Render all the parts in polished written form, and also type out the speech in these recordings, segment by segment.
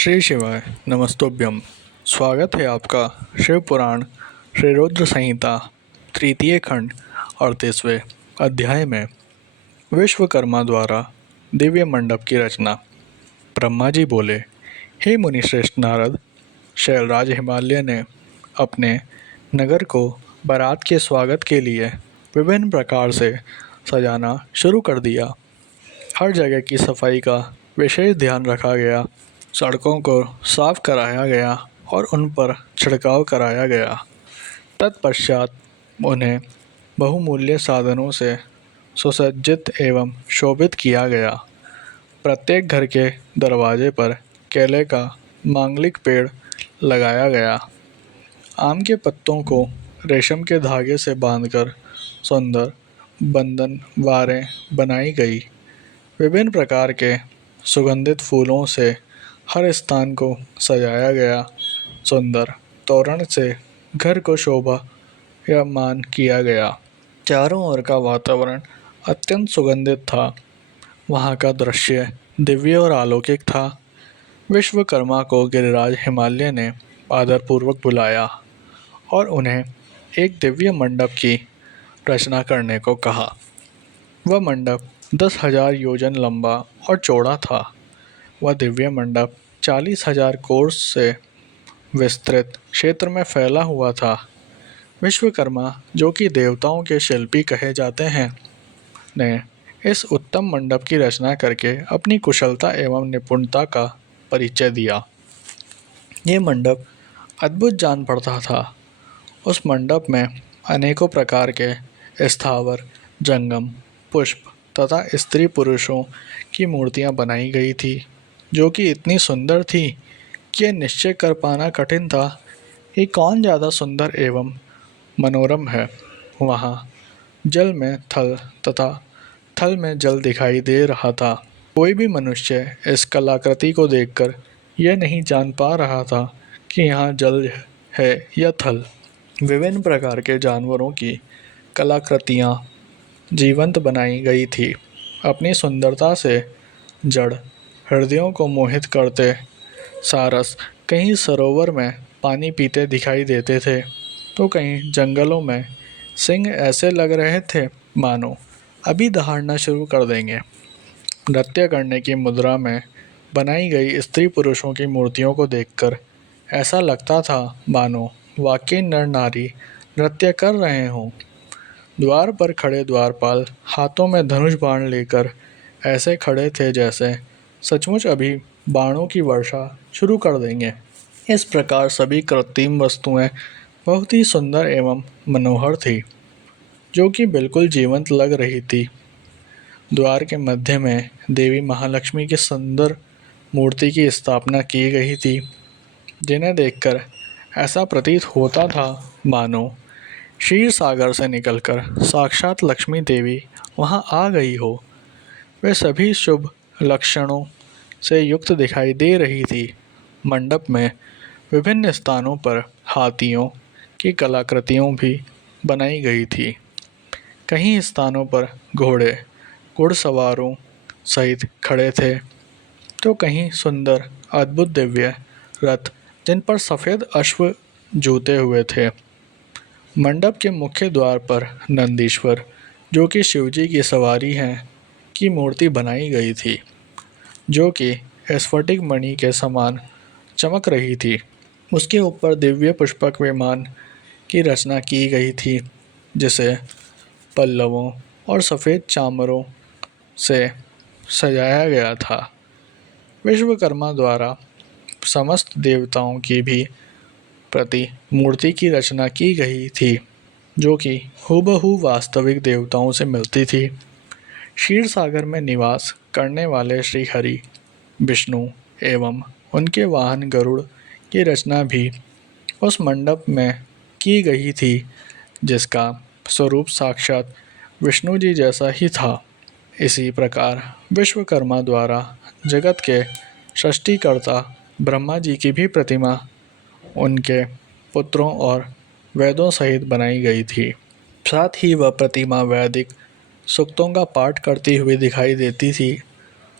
श्री शिवाय नमस्तोभ्यम। स्वागत है आपका शिव पुराण श्री रुद्र संहिता तृतीय खंड 38वें अध्याय में विश्वकर्मा द्वारा दिव्य मंडप की रचना। ब्रह्मा जी बोले, हे मुनिश्रेष्ठ नारद, शैलराज हिमालय ने अपने नगर को बारात के स्वागत के लिए विभिन्न प्रकार से सजाना शुरू कर दिया। हर जगह की सफाई का विशेष ध्यान रखा गया, सड़कों को साफ कराया गया और उन पर छिड़काव कराया गया। तत्पश्चात उन्हें बहुमूल्य साधनों से सुसज्जित एवं शोभित किया गया। प्रत्येक घर के दरवाजे पर केले का मांगलिक पेड़ लगाया गया। आम के पत्तों को रेशम के धागे से बांधकर सुंदर बंधन वारें बनाई गई। विभिन्न प्रकार के सुगंधित फूलों से हर स्थान को सजाया गया। सुंदर तोरण से घर को शोभायमान किया गया। चारों ओर का वातावरण अत्यंत सुगंधित था। वहाँ का दृश्य दिव्य और अलौकिक था। विश्वकर्मा को गिरिराज हिमालय ने आदरपूर्वक बुलाया और उन्हें एक दिव्य मंडप की रचना करने को कहा। वह मंडप 10,000 योजन लंबा और चौड़ा था। वह दिव्य मंडप 40,000 कोस से विस्तृत क्षेत्र में फैला हुआ था। विश्वकर्मा, जो कि देवताओं के शिल्पी कहे जाते हैं, ने इस उत्तम मंडप की रचना करके अपनी कुशलता एवं निपुणता का परिचय दिया। ये मंडप अद्भुत जान पड़ता था। उस मंडप में अनेकों प्रकार के स्थावर, जंगम, पुष्प तथा स्त्री पुरुषों की मूर्तियां बनाई गई थी, जो कि इतनी सुंदर थी कि यह निश्चय कर पाना कठिन था कि कौन ज़्यादा सुंदर एवं मनोरम है। वहाँ जल में थल तथा थल में जल दिखाई दे रहा था। कोई भी मनुष्य इस कलाकृति को देखकर यह नहीं जान पा रहा था कि यहाँ जल है या थल। विभिन्न प्रकार के जानवरों की कलाकृतियाँ जीवंत बनाई गई थी। अपनी सुंदरता से जड़ हृदयों को मोहित करते सारस कहीं सरोवर में पानी पीते दिखाई देते थे, तो कहीं जंगलों में सिंह ऐसे लग रहे थे मानो अभी दहाड़ना शुरू कर देंगे। नृत्य करने की मुद्रा में बनाई गई स्त्री पुरुषों की मूर्तियों को देखकर ऐसा लगता था मानो वाकई नर नारी नृत्य कर रहे हों। द्वार पर खड़े द्वारपाल हाथों में धनुष बाण लेकर ऐसे खड़े थे जैसे सचमुच अभी बाणों की वर्षा शुरू कर देंगे। इस प्रकार सभी कृत्रिम वस्तुएं बहुत ही सुंदर एवं मनोहर थी, जो कि बिल्कुल जीवंत लग रही थी। द्वार के मध्य में देवी महालक्ष्मी की सुंदर मूर्ति की स्थापना की गई थी, जिन्हें देखकर ऐसा प्रतीत होता था मानो क्षीर सागर से निकलकर साक्षात लक्ष्मी देवी वहां आ गई हो। वे सभी शुभ लक्षणों से युक्त दिखाई दे रही थी। मंडप में विभिन्न स्थानों पर हाथियों की कलाकृतियों भी बनाई गई थी। कहीं स्थानों पर घोड़े घुड़सवारों सहित खड़े थे, तो कहीं सुंदर अद्भुत दिव्य रथ जिन पर सफ़ेद अश्व जूते हुए थे। मंडप के मुख्य द्वार पर नंदीश्वर, जो कि शिवजी की सवारी हैं, की मूर्ति बनाई गई थी, जो कि स्फटिक मणि के समान चमक रही थी। उसके ऊपर दिव्य पुष्पक विमान की रचना की गई थी, जिसे पल्लवों और सफ़ेद चामरों से सजाया गया था। विश्वकर्मा द्वारा समस्त देवताओं की भी प्रति मूर्ति की रचना की गई थी, जो कि हूबहू वास्तविक देवताओं से मिलती थी। क्षीर सागर में निवास करने वाले श्री हरि, विष्णु एवं उनके वाहन गरुड़ की रचना भी उस मंडप में की गई थी, जिसका स्वरूप साक्षात विष्णु जी जैसा ही था। इसी प्रकार विश्वकर्मा द्वारा जगत के सृष्टिकर्ता ब्रह्मा जी की भी प्रतिमा उनके पुत्रों और वेदों सहित बनाई गई थी। साथ ही वह प्रतिमा वैदिक सूक्तों का पाठ करती हुई दिखाई देती थी।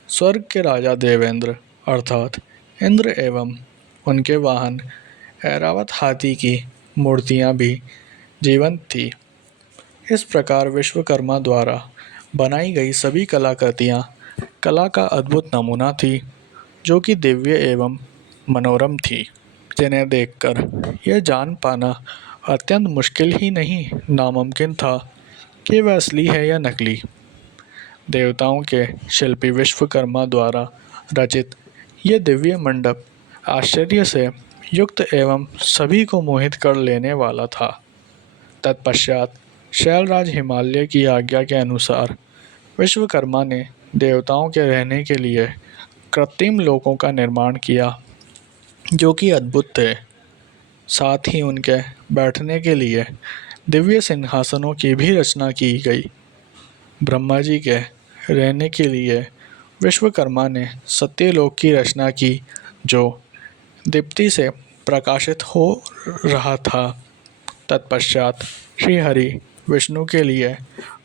स्वर्ग के राजा देवेंद्र अर्थात इंद्र एवं उनके वाहन ऐरावत हाथी की मूर्तियां भी जीवंत थी। इस प्रकार विश्वकर्मा द्वारा बनाई गई सभी कलाकृतियां कला का अद्भुत नमूना थी, जो कि दिव्य एवं मनोरम थी, जिन्हें देखकर यह जान पाना अत्यंत मुश्किल ही नहीं नामुमकिन था कि वह असली है या नकली। देवताओं के शिल्पी विश्वकर्मा द्वारा रचित ये दिव्य मंडप आश्चर्य से युक्त एवं सभी को मोहित कर लेने वाला था। तत्पश्चात शैलराज हिमालय की आज्ञा के अनुसार विश्वकर्मा ने देवताओं के रहने के लिए कृत्रिम लोकों का निर्माण किया, जो कि अद्भुत थे। साथ ही उनके बैठने के लिए दिव्य सिंहासनों की भी रचना की गई। ब्रह्मा जी के रहने के लिए विश्वकर्मा ने सत्यलोक की रचना की, जो दीप्ति से प्रकाशित हो रहा था। तत्पश्चात श्री हरि विष्णु के लिए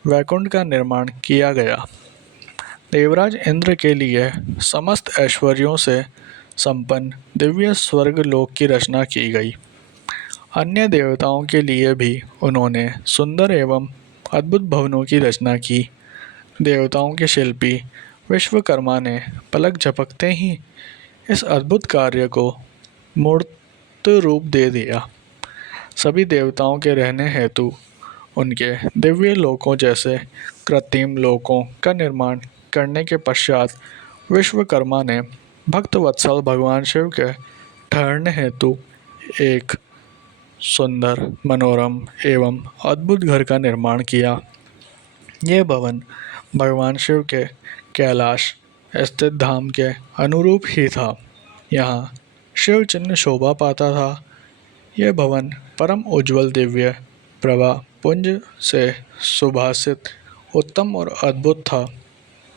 वैकुंठ का निर्माण किया गया। देवराज इंद्र के लिए समस्त ऐश्वर्यों से संपन्न दिव्य स्वर्ग लोक की रचना की गई। अन्य देवताओं के लिए भी उन्होंने सुंदर एवं अद्भुत भवनों की रचना की। देवताओं के शिल्पी विश्वकर्मा ने पलक झपकते ही इस अद्भुत कार्य को मूर्त रूप दे दिया। सभी देवताओं के रहने हेतु उनके दिव्य लोकों जैसे कृत्रिम लोकों का निर्माण करने के पश्चात विश्वकर्मा ने भक्त वत्सल भगवान शिव के ठहरने हेतु एक सुंदर, मनोरम एवं अद्भुत घर का निर्माण किया। यह भवन भगवान शिव के कैलाश स्थित धाम के अनुरूप ही था। यहाँ शिव चिन्ह शोभा पाता था। यह भवन परम उज्ज्वल दिव्य प्रभा पुंज से सुभाषित उत्तम और अद्भुत था।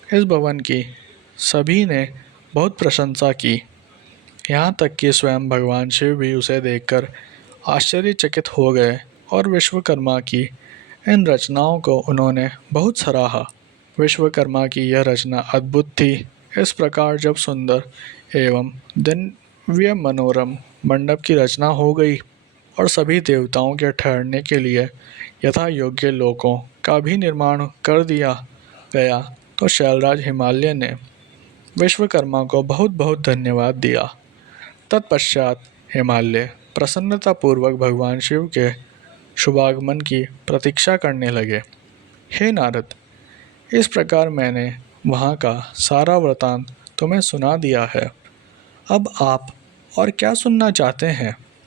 इस भवन की सभी ने बहुत प्रशंसा की, यहाँ तक कि स्वयं भगवान शिव भी उसे देखकर आश्चर्यचकित हो गए और विश्वकर्मा की इन रचनाओं को उन्होंने बहुत सराहा। विश्वकर्मा की यह रचना अद्भुत थी। इस प्रकार जब सुंदर एवं दिव्य मनोरम मंडप की रचना हो गई और सभी देवताओं के ठहरने के लिए यथा योग्य लोकों का भी निर्माण कर दिया गया, तो शैलराज हिमालय ने विश्वकर्मा को बहुत बहुत धन्यवाद दिया। तत्पश्चात हिमालय प्रसन्नतापूर्वक भगवान शिव के शुभागमन की प्रतीक्षा करने लगे। हे नारद, इस प्रकार मैंने वहाँ का सारा वृतांत तुम्हें सुना दिया है। अब आप और क्या सुनना चाहते हैं?